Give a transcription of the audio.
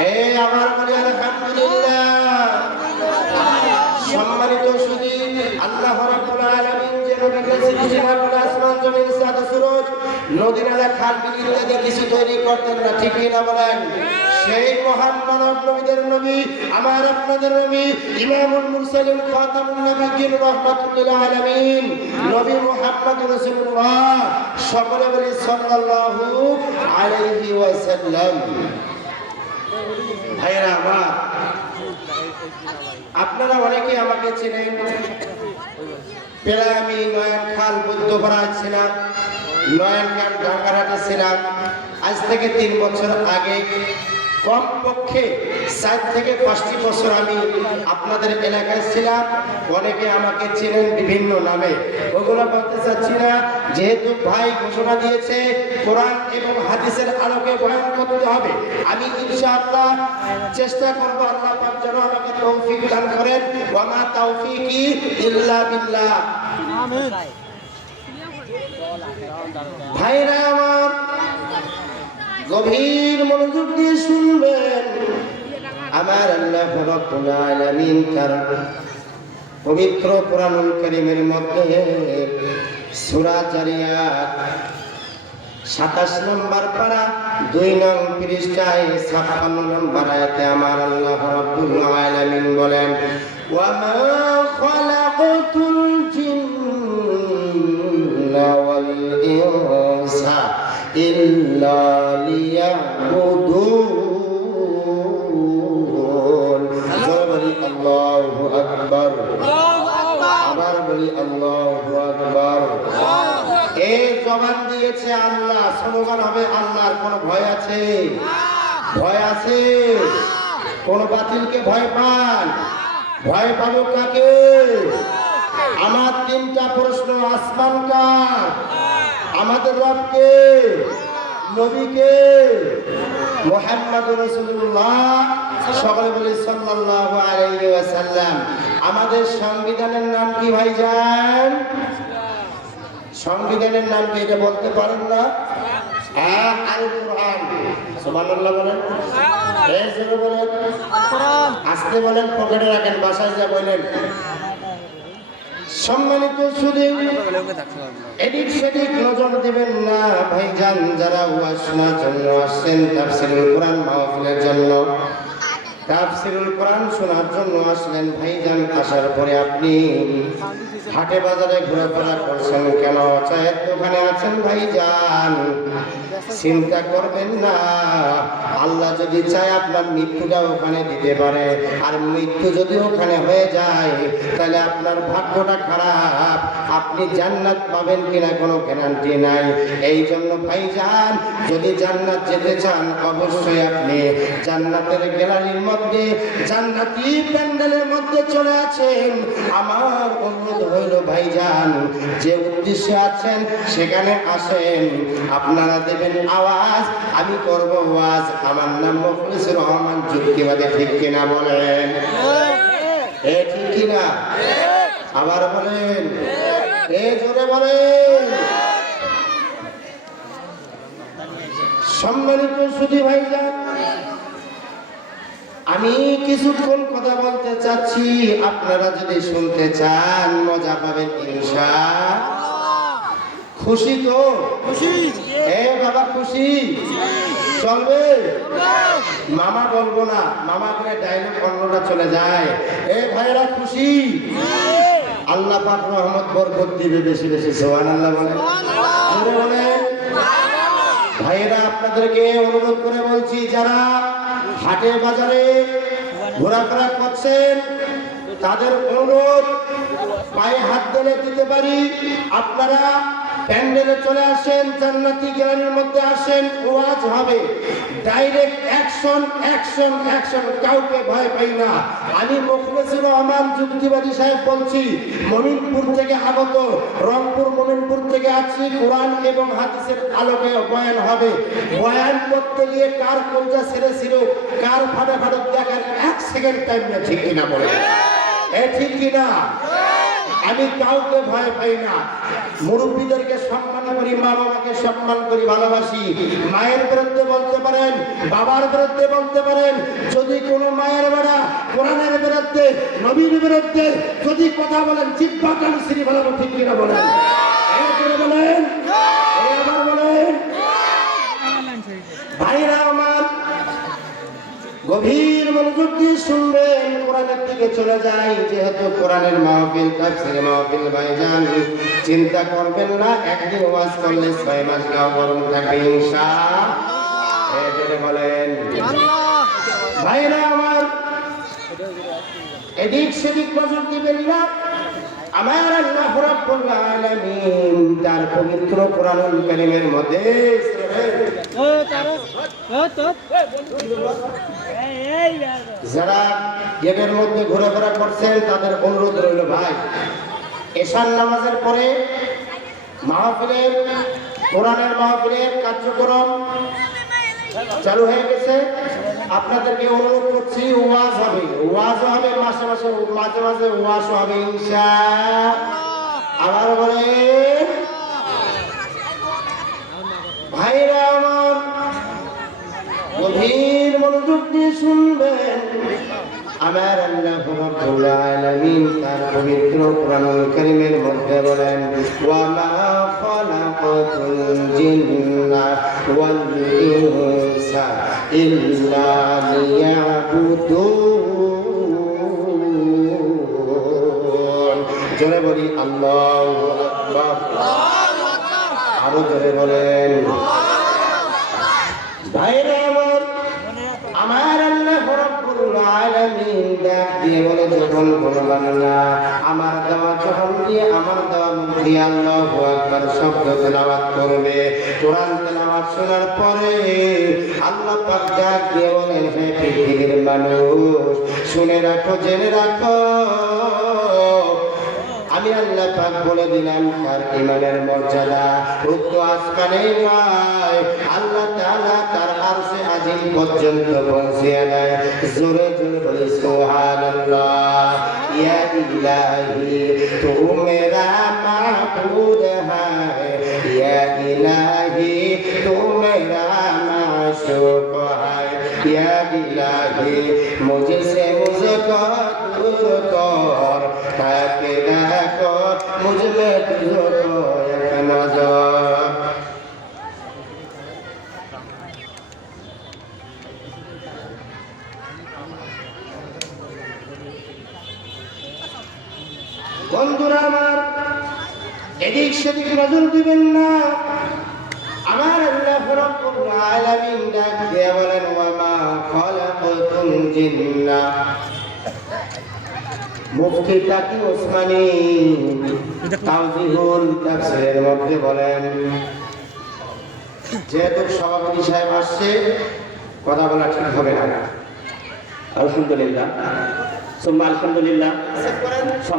হে আমার বলি আলহামদুলিল্লাহ। সম্মানিত সুধী, আল্লাহ রাব্বুল আলামিন যে নবীকে সৃষ্টির করে আসমান জমিন চাঁদ সূরজ নদী নালা খাল বিল ইত্যাদি কিছু তৈরি করতেন না, ঠিক কিনা বলেন? সেই মহান মানব নবীদের নবী, আমার আপনাদের নবী, ইমামুল মুরসালিন খাতামুন নবিয়্যিন রাহমাতুল আলামিন নবী মুহাম্মদ রাসূলুল্লাহ, সকলে বলি সাল্লাল্লাহু আলাইহি ওয়াসাল্লাম। ভাইরা আমার, আপনারা অনেকে আমাকে চেনেন। প্রায় আমি নয়নখাল বৌদ্ধপাড়ায় ছিলাম, নয়নখাল ডাঙ্গারহাটে ছিলাম। আজ থেকে 3 বছর আগে কমপক্ষে 4 থেকে 5টি বছর আমি আপনাদের এলাকায় ছিলাম। অনেকে আমাকে চেনেন বিভিন্ন নামে, ওগুলো বলতে চাচ্ছি না। যেহেতু ভাই ঘোষণা দিয়েছে কোরআন এবং হাদিসের আলোকে বয়ান করতে হবে, আমি ইনশাআল্লাহ চেষ্টা করব। আল্লাহ পাক যেন আমাকে তৌফিক দান করেন। ওয়া মা তাওফীকি ইল্লা বিল্লাহ। আমিন। ভাইরা আমার, গভীর মনোযোগ দিয়ে শুনবেন। আমার আল্লাহ রাব্বুল আলামিন তার পবিত্র কোরআনুল কারীমের মধ্যে সূরা জারিয়াত 27 নম্বর পারা 2 নং পৃষ্ঠায় 56 নম্বর আয়াতে আমার আল্লাহ রাব্বুল আলামিন বলেন, ওয়া মা খালাকাতুল জিন্না ওয়াল ইনসা ইল্লা লিয়াবুদুন। বলি আল্লাহু আকবার। আবার বলি আল্লাহু আকবার। এই জবান দিয়েছে আল্লাহ, স্লোগান হবে আল্লাহর। কোন ভয় আছে? ভয় আছে? কোন বাতিলকে ভয় পান? ভয় পাবো কাকে? আমার 3টা প্রশ্ন। আসমান কার? আমাদের রবকে? নবীকে? মুহাম্মদুর রাসূলুল্লাহ, সকলে বলি সাল্লাল্লাহু আলাইহি ওয়াসাল্লাম। আমাদের সংবিধানের নাম কি ভাইজান? সংবিধানের নাম কি এটা বলতে পারেন না? হ্যাঁ, আল কোরআন। সুবহানাল্লাহ বলেন। এই জোরে বলেন, কোরআন। আস্তে বলেন, পকেটে রাখেন, বাসায় যা বলেন। সম্মানিত সুধী, এদিক সেদিক নজর দিবেন না ভাইজান। যারা ওয়াজ শোনার জন্য আসছেন, তাফসীরুল কোরআন মাহফিলের জন্য, তাফসীরুল কোরআন শোনার জন্য আসলেন ভাইজান, আসার পরে আপনি হাটে বাজারে ঘোরাফেরা করছেন কেন? চায়ের দোকানে আছেন ভাইজান, চিন্তা করবেন না। আল্লাহ যদি চায় আপনার মৃত্যুটা ওখানে দিতে পারে। আর মৃত্যু যদি ওখানে হয়ে যায়, তাহলে আপনার ভাগ্যটা খারাপ। আপনি জান্নাত পাবেন কিনা কোনো গ্যারান্টি নাই। এই জন্য ভাইজান, যদি জান্নাত যেতে চান, অবশ্যই আপনি জান্নাতের গ্যালারির মধ্যে, জান্নাতি প্যান্ডেলের মধ্যে চলে আছেন। আমার অনুরোধ হইল ভাইজান, যে উদ্দেশ্যে আছেন সেখানে আসেন। আপনারা দেবেন আওয়াজ, আমি করব ওয়াজ। আমার নাম মুখলিসুর রহমান যুক্তিবাদী, ঠিক কিনা বলেন? এ ঠিক কিনা? আবার বলেন, এ জোরে বলেন। সম্মানিত সুধী ভাইজান, আমি কিছুক্ষণ কথা বলতে চাচ্ছি। আপনারা যদি শুনতে চান, মজা পাবেন ইনশাআল্লাহ। খুশি তো? খুশি। এ বাবা খুশি? চলবে? মামা বলবো না, মামা করে ডায়লগ অন্যটা চলে যায়। এ ভাইরা খুশি? আল্লাহ পাক রহমত বরকত দিবে বেশি বেশি। সুবহানাল্লাহ বলেন। বলেন ভাইরা, আপনাদেরকে অনুরোধ করে বলছি, যারা হাটে বাজারে ঘোরাফেরা করছেন, তাদের অনুরোধ, পায়ে হাত দিলে দিতে পারি, আপনারা প্যান্ডেলে চলে আসেন, জান্নাতি গ্যালারির মধ্যে আসেন। ওয়াজ হবে, ডাইরেক্ট অ্যাকশন অ্যাকশন অ্যাকশন, কাউকে ভয় পাই না। আমি মুখলিসুর রহমান যুক্তিবাদী সাহেব বলছি, মমিনপুর থেকে আগত, রংপুর মমিনপুর থেকে আছি। কোরআন এবং হাদিসের আলোকে বয়ান হবে। বয়ান করতে গিয়ে কার কলজা ছেড়েছিল, কার ফাটা ফাটা দেখার 1 সেকেন্ড টাইম না, ঠিক কিনা বলে? এ ঠিক কিনা? আমি কাউকে ভয় পাই না। মুরব্বীদেরকে সম্মান করি, মা বাবাকে সম্মান করি, ভালোবাসি। মায়ের বিরুদ্ধে বলতে পারেন, বাবার বিরুদ্ধে বলতে পারেন। যদি কোনো মায়ের বেড়া কোরআনের বিরুদ্ধে, নবীর বিরুদ্ধে যদি কথা বলেন, জিহ্বা কান শ্রী ভালো ঠিক কিনা বলেন? বলেন, আবার বলেন। ভাইরা আমার, গভীর মনোযোগ দিয়ে শুনবেন, কোরআনের দিকে চলে যাই। যেহেতু কোরআনের মাহফিল, তাফসীরের মাহফিল ভাইজান, চিন্তা করবেন না একদিন ওয়াজ করলে 6 মাস গাও গরম থাকবে ইনশাআল্লাহ। এজন্য বলেন ভাইরা আমার, এদিক সেদিক নজর দিবেন না। আমার আল্লাহ রাব্বুল আলামিন তার পবিত্র কোরআনুল কারীমের মধ্যে যারা গেটের মধ্যে ঘোরাফেরা করছেন তাদের অনুরোধ রইল, ভাই এশার নামাজের পরে মাহফিলের, কোরআনের মাহফিলের কার্যক্রম চালু হয়ে গেছে। আপনাদেরকে অনুরোধ করছি, ওয়াজ হবে, ওয়াজও হবে, মাঝে মাঝে ওয়াজও হবে ইনশাআল্লাহ। আবার বলে ভাইরা আমার, গভীর মনোযোগ দিয়ে শুনবেন। আমার আল্লাহ রাব্বুল আলামিন তার পবিত্র কোরআনুল কারীমের মধ্যে বলেন, ওয়া মা খালাকাতুল জিন্না ওয়াল ইনসা ইল্লা লিয়াবুদুন। জোরে বলি আল্লাহু আকবার। আরো জোরে বলেন। ভাইরা আমার আল্লাহ রাব্বুল আলামিন ডাক দিয়ে বলে, যখন কোন বান্দা আমার দেওয়া যখন দিয়ে আমার দেওয়া মুখ দিয়ে আল্লাহু আকবার শব্দ তেলাওয়াত করবে, কোরআন তেলাওয়াত শোনার পরে আল্লাহ পাক ডাক দিয়ে বলেন, হে পৃথিবীর মানুষ, শুনে রাখো, জেনে রাখো, আমি আল্লাহ পাক বলে দিলাম তার ঈমানের মর্যাদা উচ্চ আসমানে নয়, আল্লাহ তাআলা তার আরশে আজিম পর্যন্ত পৌঁছিয়ে দেয়। জোরে জোরে বলি সুবহানাল্লাহ। ইয়া ইলাহি তু মেরা মাবুদ হ্যায়, ইয়া ইলাহি তু মেরা মাশুক হ্যায়, ইয়া ইলাহি মুঝসে মুঝকো दूर कर, ताकि देखो मुझ में तुझको एक नजर। বন্ধুরা আমার, এদিক সেদিক নজর দিবেন না। আমার আল্লাহ রাব্বুল আলামিন ডাক দিয়ে বলেন, ওয়া মা খালাকাতুল জিন্না। মুফতি তাকি ওসমানী তাওজিহুল তাফসীরের মধ্যে বলেন, যেহেতু সভাপতি সাহেব আসছে, কথা বলা ঠিক হবে না। আলহামদুলিল্লাহ, সুম্মা আলহামদুলিল্লাহ।